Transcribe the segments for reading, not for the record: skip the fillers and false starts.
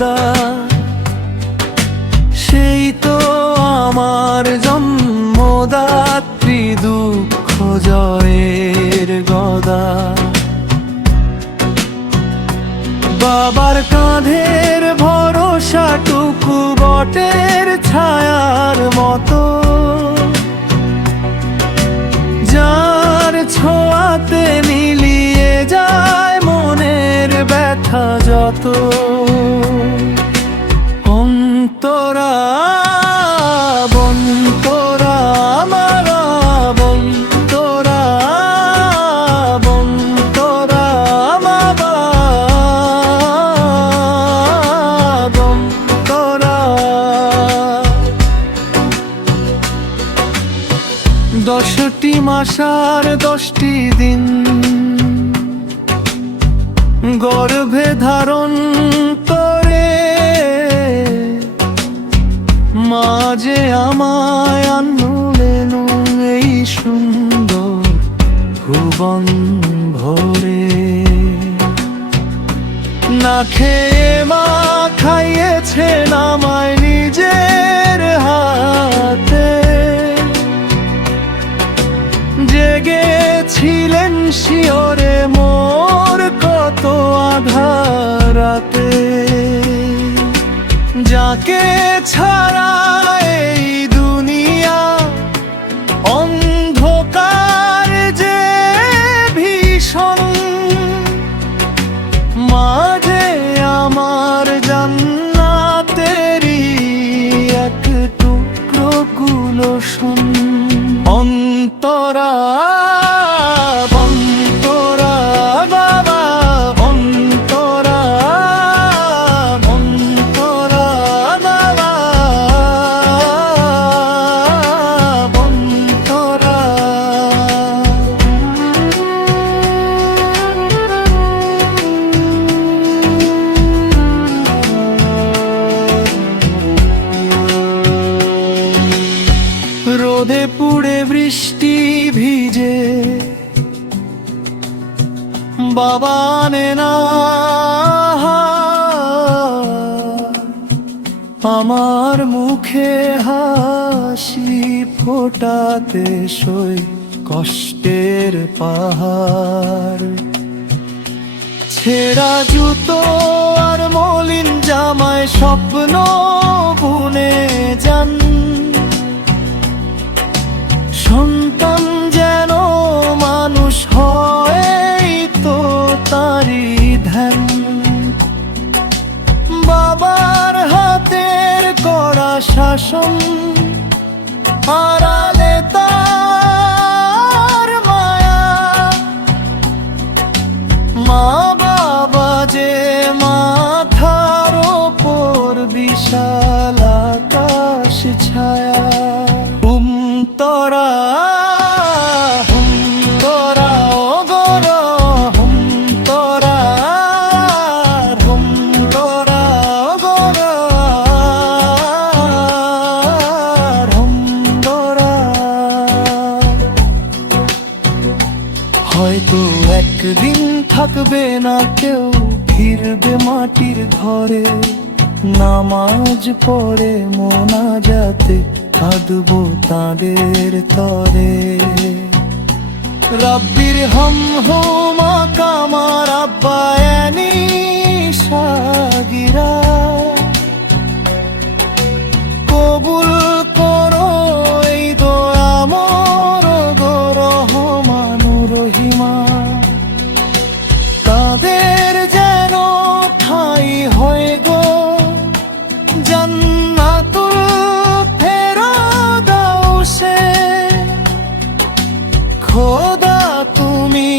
খোদা, সেই তো আমার জন্মদাত্রী, দুঃখ জয়ের গদা। বাবার কাঁধের ভরসাটুকু বটের ছায়ার মতো, যার ছোঁয়াতে মিলিয়ে যায় মনের ব্যথা যত। অন্তরা বন্তরা মারা, বন্তরা বন্তরা মাবা, বন্তরা। 10টি মাস আর 10টি দিন গর্ভে ধারণ করে, মাঝে আমায় আনলেন এই সুন্দর ভুবন ভরে। না খেয়ে মা খাইয়েছেন আমায় নিজের হাতে, জেগেছিলেন শিয়রে মোর কত আধারাতে। যাকে ছাড়া এই দুনিয়া অন্ধকার যে ভীষণ, মাঝে আমার জান্নাতেরই এক টুকরো গুলশন। অন্তরা বন্তরা বাবা, অন্তরা বন্তরা বাবা, বন্তরা। রোদে পুড়ে বৃষ্টি ভিজে বাবা আনে না আমার মুখে হাসি ফোটাতে, সই কষ্টের পাহাড়। ছেঁড়া জুতো আর মলিন জামায় স্বপ্ন বুনে যান, সন্তান যেন মানুষ হয় তো তারি ধ্যান। বাবার হাতের কড়া শাসন, আড়ালে তার মায়া। মা বাবা যে মাথার ওপর বিশাল আকাশ ছায়া। তোরা তোরা অগর তোরা তোরা অগর তোরা। হয়তো একদিন থাকবে না কেউ, ফিরবে মাটির ঘরে। নামাজ পড়ে মোনাজাতে কাঁদবো তাদের তরে। রব্বির হামহুমা কামা রাব্বায়ানি সাগীরা, কবুল করো এই দোয়া মোর গো রহমান রহিমা। তাদের যেন ঠাঁই হয় গো জান্নাতুল ফেরদাউসে। খোদা তুমি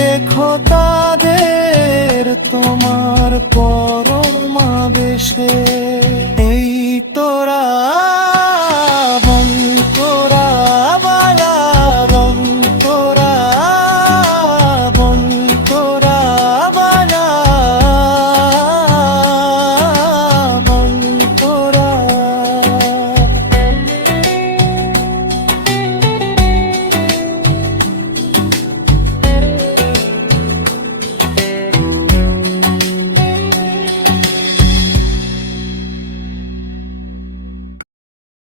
রেখো তাদের তোমার পরমা দেশে। এই তোরা